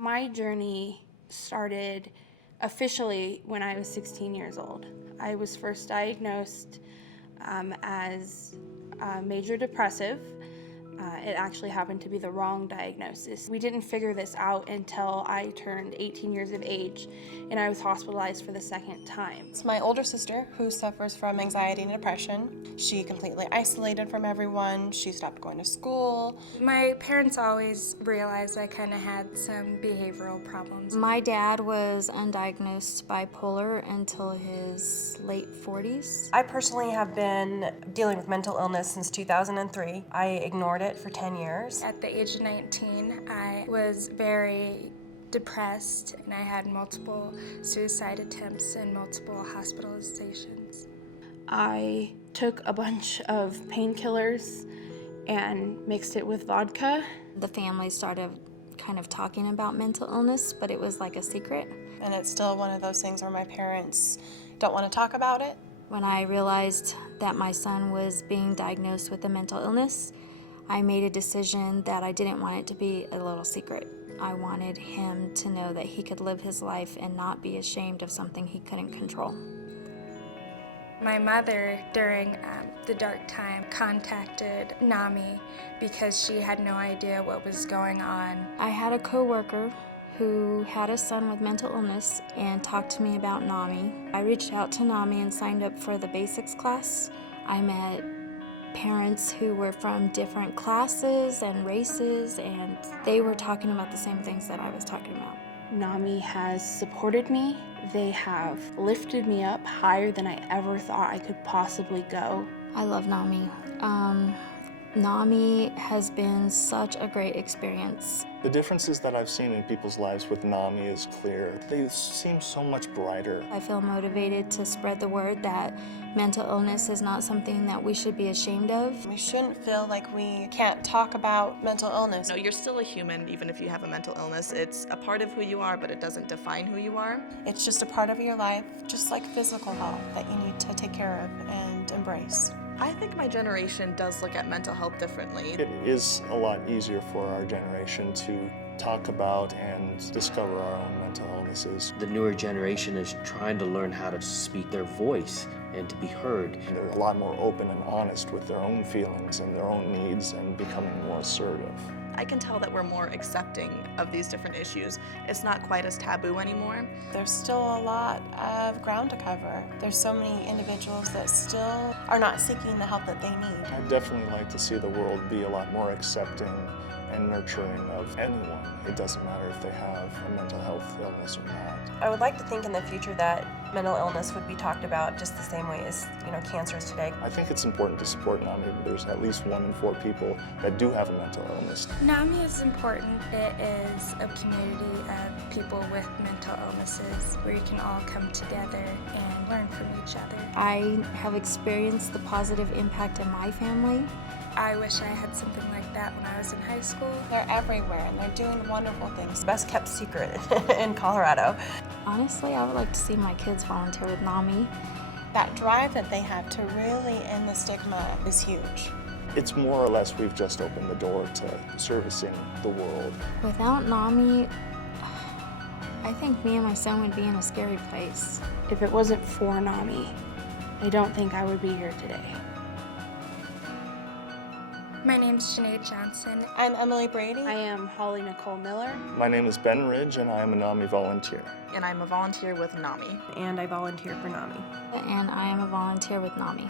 My journey started officially when I was 16 years old. I was first diagnosed as major depressive. It actually happened to be the wrong diagnosis. We didn't figure this out until I turned 18 years of age and I was hospitalized for the second time. It's my older sister who suffers from anxiety and depression. She completely isolated from everyone. She stopped going to school. My parents always realized I kind of had some behavioral problems. My dad was undiagnosed bipolar until his late 40s. I personally have been dealing with mental illness since 2003. I ignored it for 10 years. At the age of 19, I was very depressed and I had multiple suicide attempts and multiple hospitalizations. I took a bunch of painkillers and mixed it with vodka. The family started kind of talking about mental illness, but it was like a secret. And it's still one of those things where my parents don't want to talk about it. When I realized that my son was being diagnosed with a mental illness, I made a decision that I didn't want it to be a little secret. I wanted him to know that he could live his life and not be ashamed of something he couldn't control. My mother, during the dark time, contacted Nami because she had no idea what was going on. I had a coworker who had a son with mental illness and talked to me about Nami. I reached out to Nami and signed up for the basics class. I met parents who were from different classes and races, and they were talking about the same things that I was talking about. Nami has supported me. They have lifted me up higher than I ever thought I could possibly go. I love Nami. Nami has been such a great experience. The differences that I've seen in people's lives with Nami is clear. They seem so much brighter. I feel motivated to spread the word that mental illness is not something that we should be ashamed of. We shouldn't feel like we can't talk about mental illness. No, you're still a human even if you have a mental illness. It's a part of who you are, but it doesn't define who you are. It's just a part of your life, just like physical health, that you need to take care of and embrace. I think my generation does look at mental health differently. It is a lot easier for our generation to talk about and discover our own mental illnesses. The newer generation is trying to learn how to speak their voice and to be heard. They're a lot more open and honest with their own feelings and their own needs and becoming more assertive. I can tell that we're more accepting of these different issues. It's not quite as taboo anymore. There's still a lot of ground to cover. There's so many individuals that still are not seeking the help that they need. I'd definitely like to see the world be a lot more accepting and nurturing of anyone. It doesn't matter if they have a mental health illness or not. I would like to think in the future that mental illness would be talked about just the same way as, cancer is today. I think it's important to support Nami. There's at least 1 in 4 people that do have a mental illness. Nami is important. It is a community of people with mental illnesses where you can all come together and learn from each other. I have experienced the positive impact in my family. I wish I had something like that when I was in high school. They're everywhere and they're doing wonderful things. Best kept secret in Colorado. Honestly, I would like to see my kids volunteer with Nami. That drive that they have to really end the stigma is huge. It's more or less we've just opened the door to servicing the world. Without Nami, I think me and my son would be in a scary place. If it wasn't for Nami, I don't think I would be here today. My name's Sinead Johnson. I'm Emily Brady. I am Holly Nicole Miller. My name is Ben Ridge and I am a Nami volunteer. And I'm a volunteer with Nami. And I volunteer for Nami. And I am a volunteer with Nami.